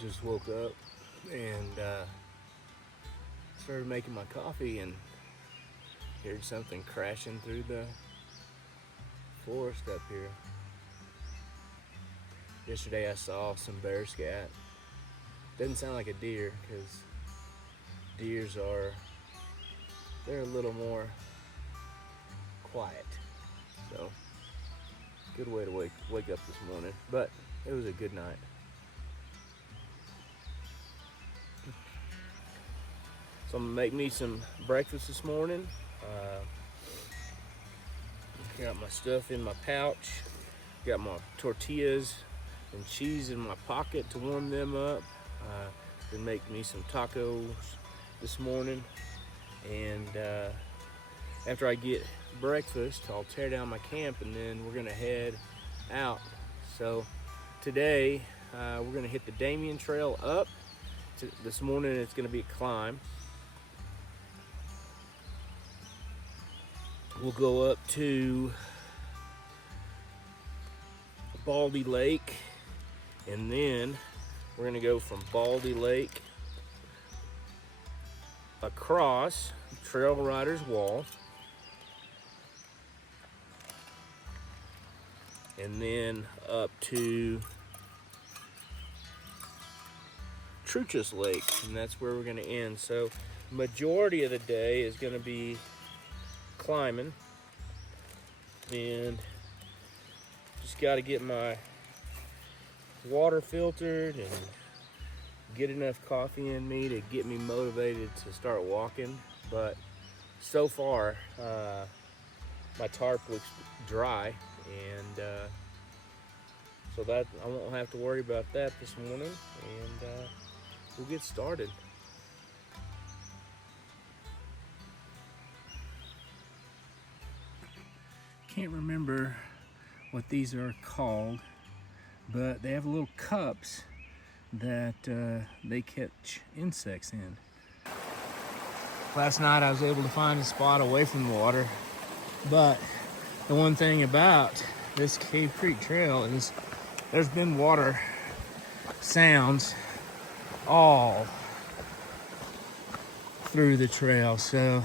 Just woke up and started making my coffee and heard something crashing through the forest up here. Yesterday I saw some bear scat. Doesn't sound like a deer because they're a little more quiet. So good way to wake up this morning, but it was a good night. So I'm gonna make me some breakfast this morning. Got my stuff in my pouch. Got my tortillas and cheese in my pocket to warm them up. Gonna make me some tacos this morning. And after I get breakfast, I'll tear down my camp and then we're gonna head out. So today we're gonna hit the Damien Trail up. This morning it's gonna be a climb. We'll go up to Baldy Lake, and then we're gonna go from Baldy Lake across Trail Riders Wall, and then up to Truchas Lake, and that's where we're gonna end. So majority of the day is gonna be climbing, and just got to get my water filtered and get enough coffee in me to get me motivated to start walking. But so far my tarp looks dry, and so that I won't have to worry about that this morning, and we'll get started. Can't remember what these are called, but they have little cups that they catch insects in. Last night I was able to find a spot away from the water, but the one thing about this Cave Creek Trail is there's been water sounds all through the trail. So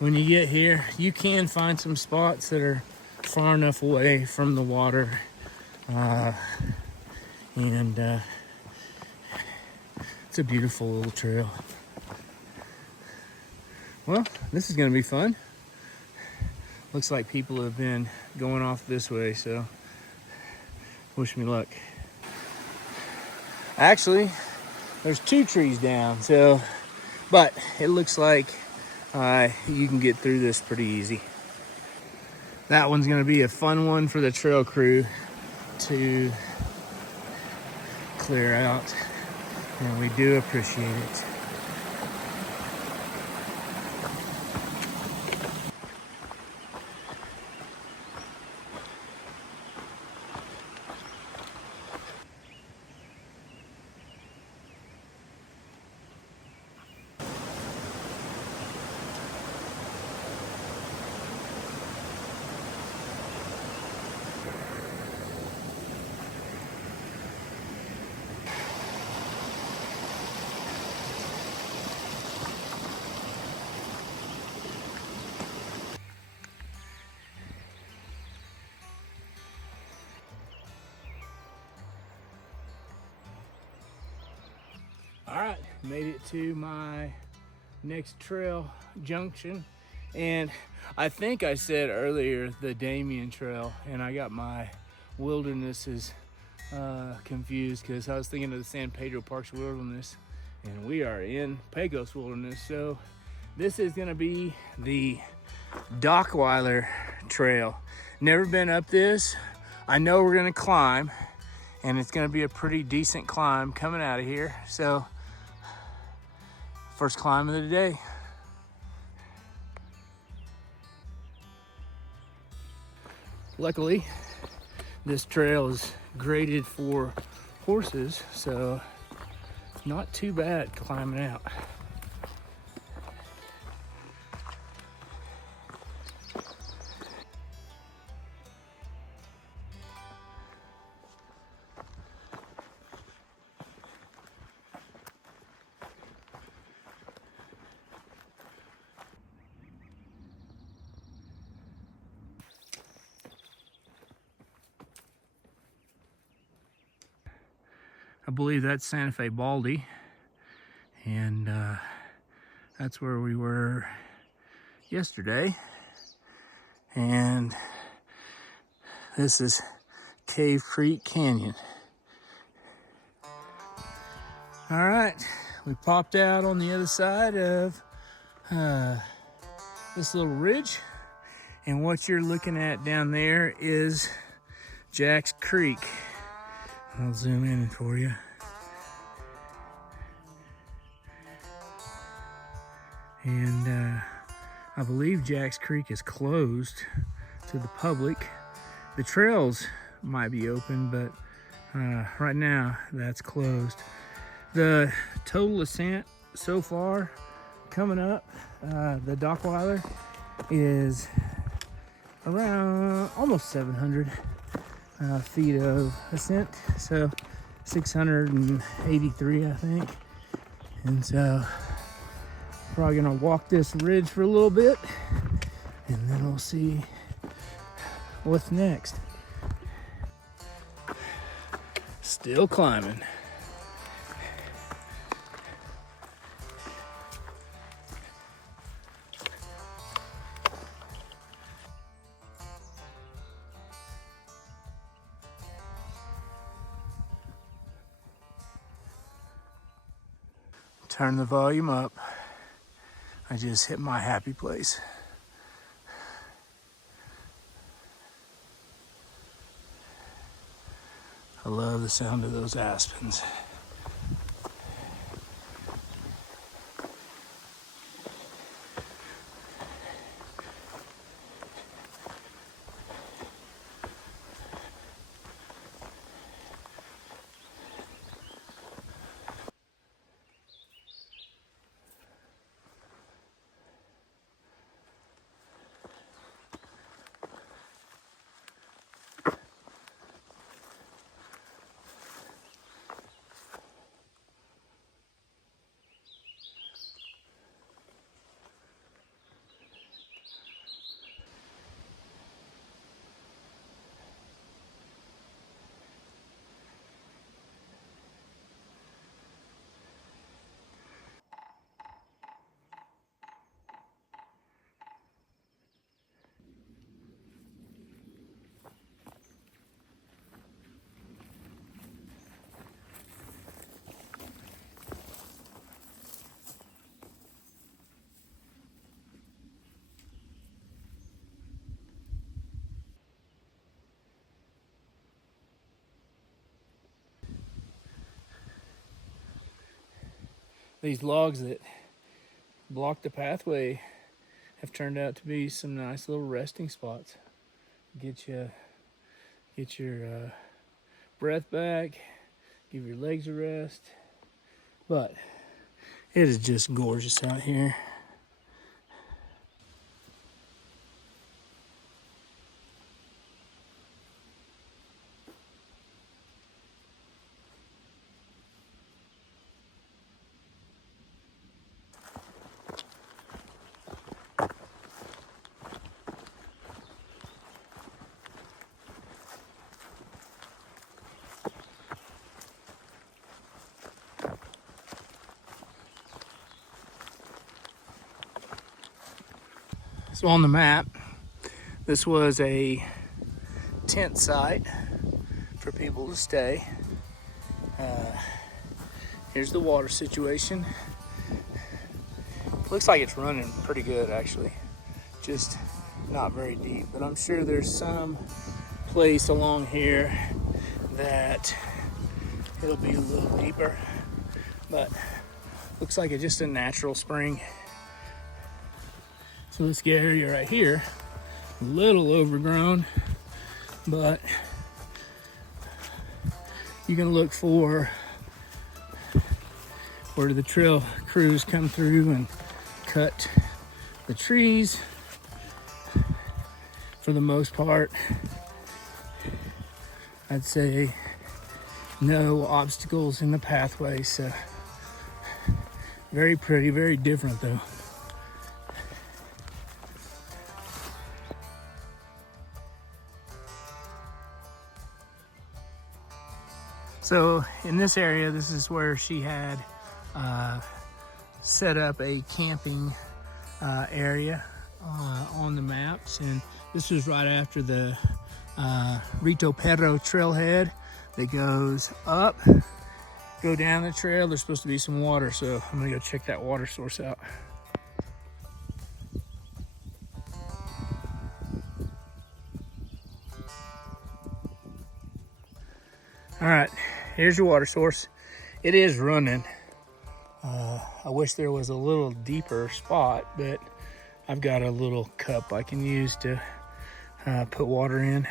when you get here, you can find some spots that are far enough away from the water, and it's a beautiful little trail. Well, this is gonna be fun. Looks like people have been going off this way, so wish me luck. Actually, there's 2 trees down, so, but it looks like you can get through this pretty easy. That one's gonna be a fun one for the trail crew to clear out, and we do appreciate it. All right, made it to my next trail junction, and I think I said earlier the Damien Trail, and I got my wildernesses confused because I was thinking of the San Pedro Parks Wilderness, and we are in Pecos Wilderness. So this is gonna be the Dockweiler Trail. Never been up this. I know we're gonna climb, and it's gonna be a pretty decent climb coming out of here. So first climb of the day. Luckily, this trail is graded for horses, so not too bad climbing out. I believe that's Santa Fe Baldy, and that's where we were yesterday. And this is Cave Creek Canyon. All right, we popped out on the other side of this little ridge, and what you're looking at down there is Jack's Creek. I'll zoom in for you. And I believe Jack's Creek is closed to the public. The trails might be open, but right now that's closed. The total ascent so far coming up the Dockweiler is around almost 700 feet of ascent, so 683 I think. And so probably gonna walk this ridge for a little bit, and then we'll see what's next. Still climbing. Turn the volume up. I just hit my happy place. I love the sound of those aspens. These logs that block the pathway have turned out to be some nice little resting spots. Get your breath back, give your legs a rest. But it is just gorgeous out here. So on the map, this was a tent site for people to stay. Here's the water situation. Looks like it's running pretty good actually, just not very deep, but I'm sure there's some place along here that it'll be a little deeper, but looks like it's just a natural spring. So this area right here, a little overgrown, but you can look for where the trail crews come through and cut the trees. For the most part, I'd say no obstacles in the pathway, so very pretty, very different though. So in this area, this is where she had set up a camping area on the maps, and this was right after the Rito Perro trailhead that goes up, go down the trail. There's supposed to be some water, so I'm gonna go check that water source out. All right, here's your water source. It is running. I wish there was a little deeper spot, but I've got a little cup I can use to put water in.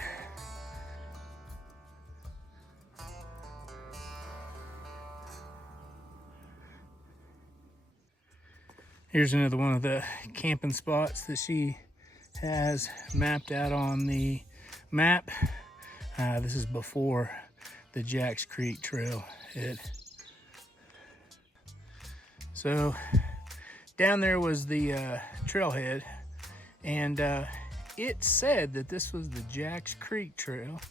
Here's another one of the camping spots that she has mapped out on the map. This is before the Jacks Creek Trail hit. So down there was the trailhead, and it said that this was the Jacks Creek Trail,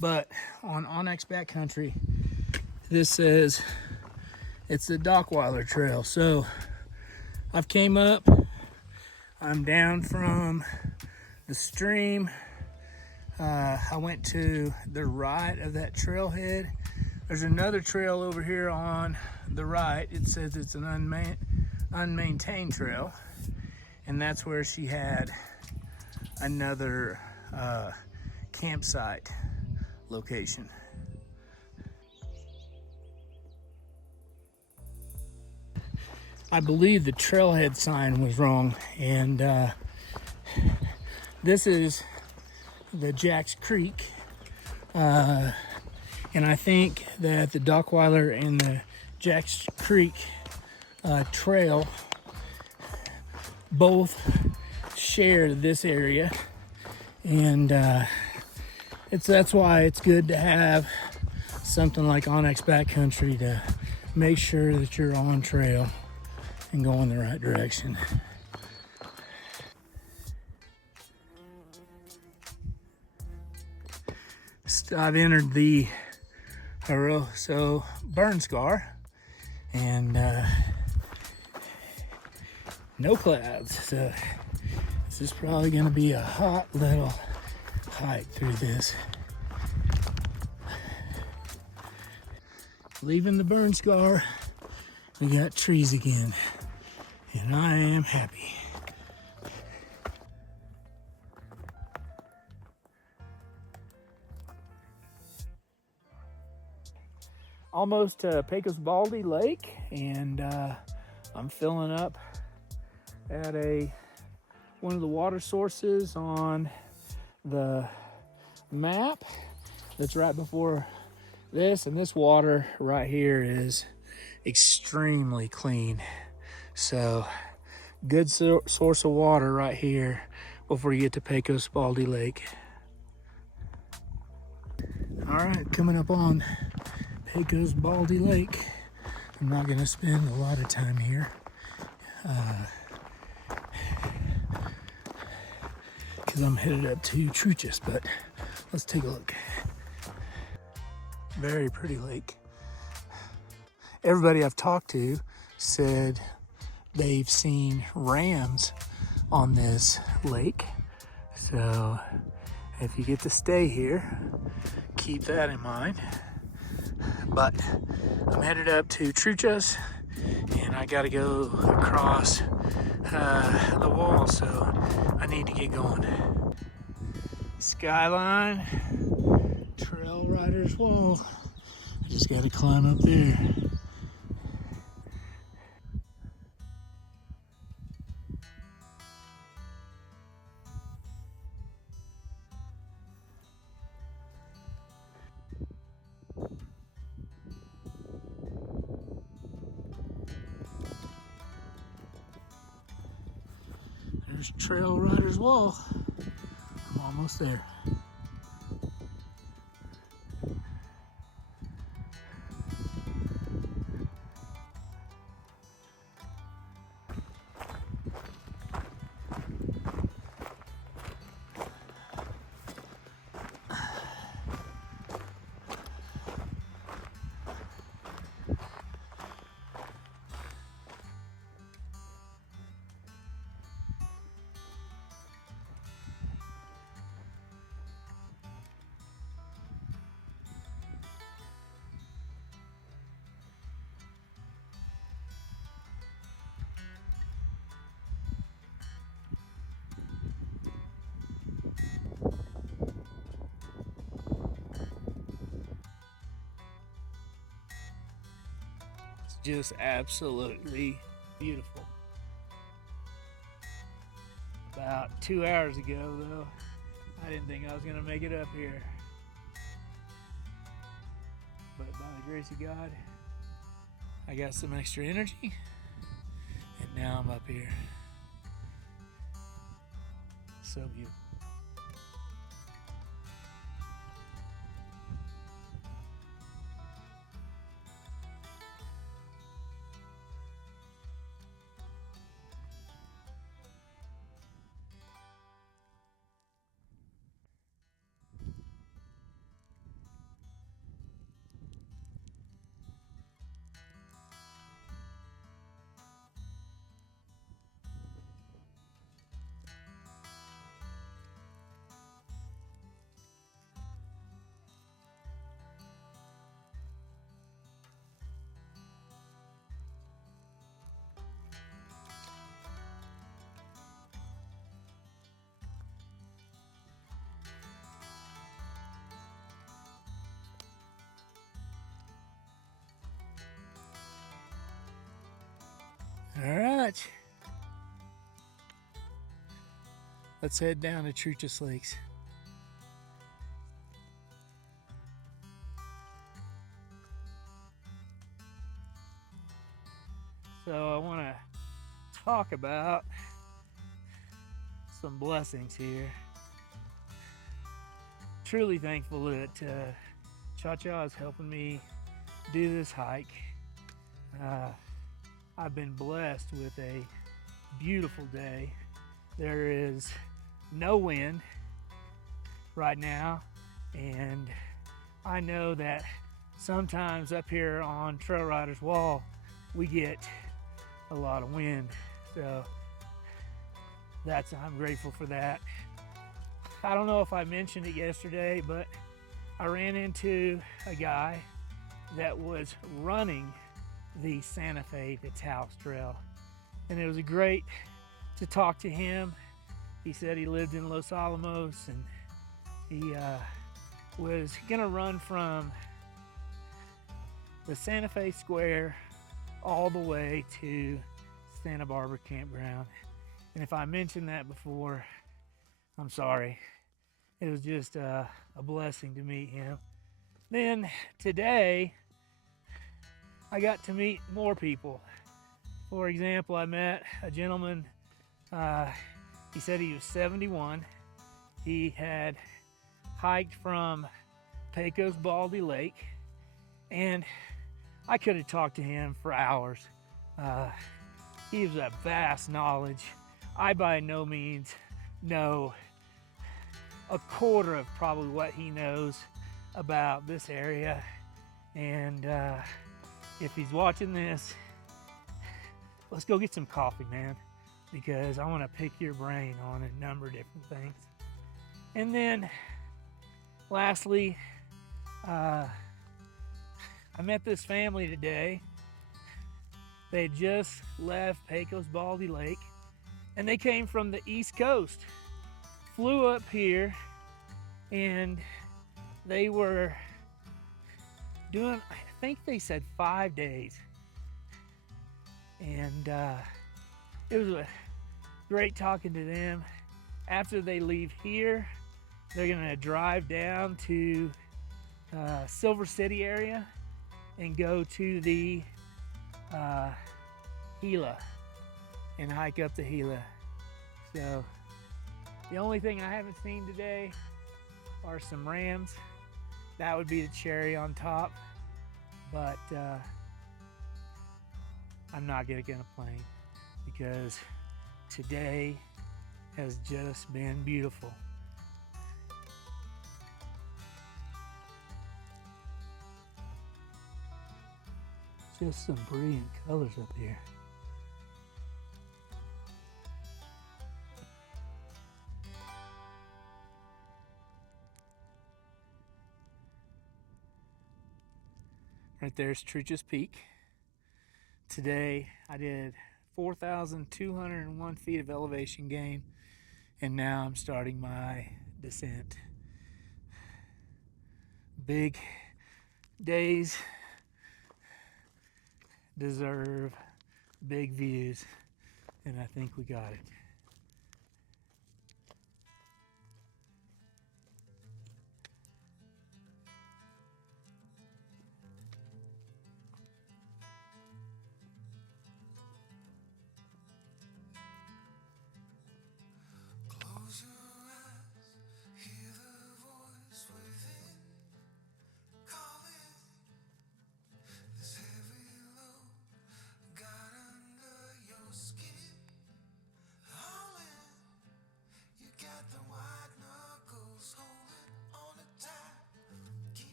but on Onyx Backcountry, this says it's the Dockweiler Trail. So I've came up, I'm down from the stream. I went to the right of that trailhead. There's another trail over here on the right. It says it's an unmaintained trail, and that's where she had another campsite location. I believe the trailhead sign was wrong, and this is the Jacks Creek, and I think that the Dockweiler and the Jacks Creek Trail both share this area, and that's why it's good to have something like Onyx Backcountry to make sure that you're on trail and go in the right direction. I've entered the Jaroso burn scar, and no clouds, so this is probably going to be a hot little hike through this. Leaving the burn scar, we got trees again, and I am happy. Almost to Pecos Baldy Lake, and I'm filling up at one of the water sources on the map that's right before this, and this water right here is extremely clean. So good source of water right here before you get to Pecos Baldy Lake. All right, coming up on Pecos Baldy Lake. I'm not gonna spend a lot of time here. Because I'm headed up to Truchas, but let's take a look. Very pretty lake. Everybody I've talked to said they've seen rams on this lake. So if you get to stay here, keep that in mind. But I'm headed up to Truchas, and I gotta go across the wall, so I need to get going. Skyline, Trail Riders Wall. I just gotta climb up there. There's Trail Riders Wall. I'm almost there. just absolutely beautiful. About 2 hours ago, though, I didn't think I was going to make it up here. But by the grace of God, I got some extra energy, and now I'm up here. So beautiful. All right, let's head down to Truchas Lakes. So I want to talk about some blessings here. Truly thankful that Cha-Cha is helping me do this hike. I've been blessed with a beautiful day. There is no wind right now, and I know that sometimes up here on Trail Riders Wall we get a lot of wind, so I'm grateful for that. I don't know if I mentioned it yesterday, but I ran into a guy that was running the Santa Fe to Taos Trail, and it was great to talk to him. He said he lived in Los Alamos, and he was gonna run from the Santa Fe Square all the way to Santa Barbara Campground. And if I mentioned that before, I'm sorry. It was just a blessing to meet him. Then today, I got to meet more people. For example, I met a gentleman, he said he was 71. He had hiked from Pecos Baldy Lake, and I could have talked to him for hours. He has a vast knowledge. I by no means know a quarter of probably what he knows about this area. And if he's watching this, let's go get some coffee, man, because I want to pick your brain on a number of different things. And then lastly, I met this family today. They had just left Pecos Baldy Lake, and they came from the East Coast, flew up here, and they were doing, I think they said 5 days. And it was great talking to them. After they leave here, they're gonna drive down to Silver City area and go to the Gila and hike up the Gila. So the only thing I haven't seen today are some rams. That would be the cherry on top, but I'm not gonna complain because today has just been beautiful. Just some brilliant colors up here. Right there's Truchas Peak. Today I did 4,201 feet of elevation gain, and now I'm starting my descent. Big days, deserve big views, and I think we got it.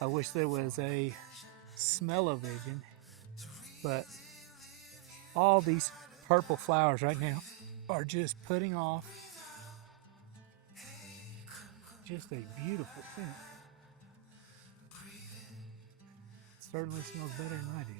I wish there was a smell-o-vision, but all these purple flowers right now are just putting off just a beautiful scent. It certainly smells better than I do.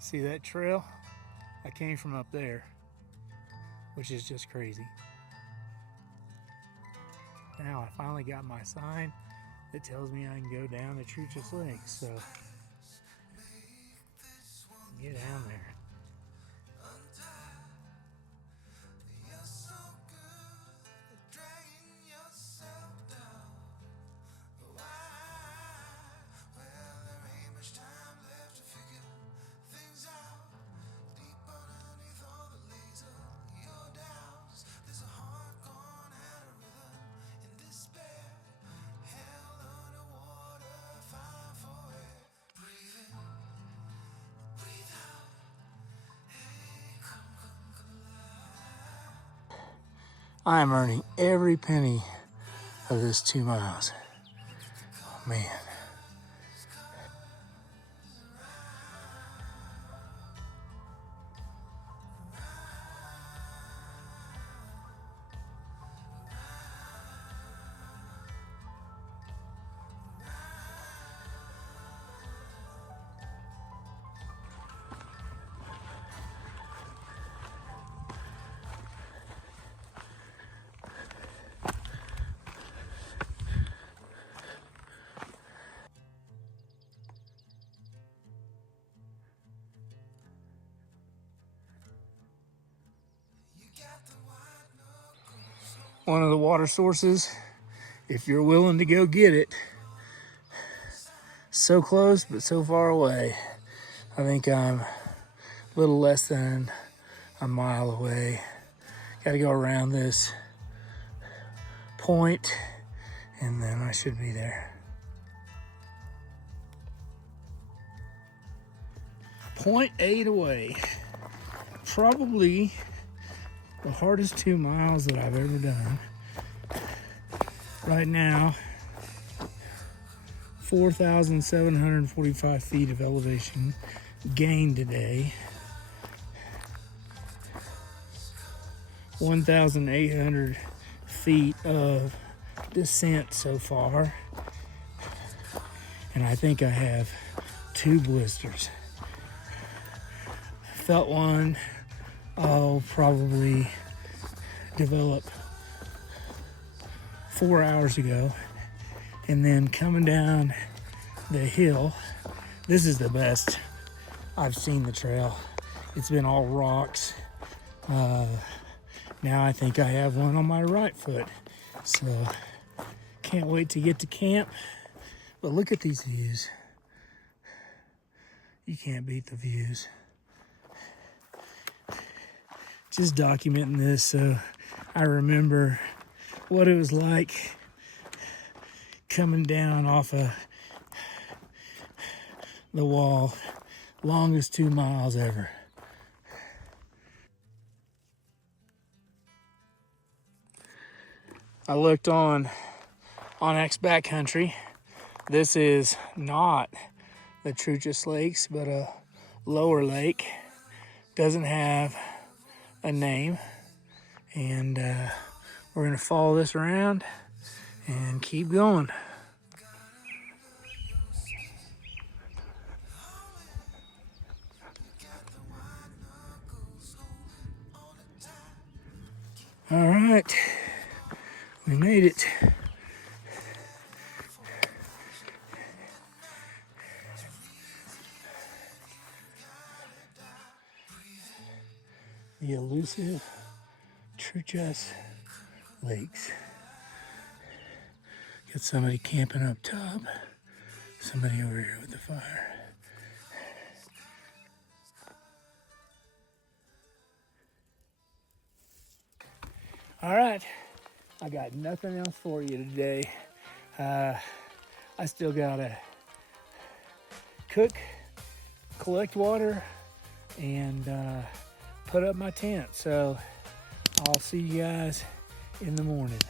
See that trail? I came from up there, which is just crazy. Now I finally got my sign that tells me I can go down to Truchas Lake, so get down there. I am earning every penny of this 2 miles. Oh, man. One of the water sources, if you're willing to go get it. So close, but so far away. I think I'm a little less than a mile away. Got to go around this point, and then I should be there. 0.8 away. Probably the hardest 2 miles that I've ever done. Right now, 4,745 feet of elevation gained today. 1,800 feet of descent so far. And I think I have 2 blisters. Felt one, I'll probably develop 4 hours ago. And then coming down the hill, this is the best I've seen the trail. It's been all rocks. Now I think I have one on my right foot. So can't wait to get to camp. But look at these views. You can't beat the views. Just documenting this so I remember what it was like coming down off of the wall. Longest 2 miles ever. I looked on X Backcountry. This is not the Truchas Lakes, but a lower lake. Doesn't have a name. And we're gonna follow this around and keep going. All right, we made it. The elusive Truchas Lakes. Got somebody camping up top, somebody over here with the fire. All right, I got nothing else for you today. I still gotta cook, collect water, and put up my tent. So I'll see you guys in the morning.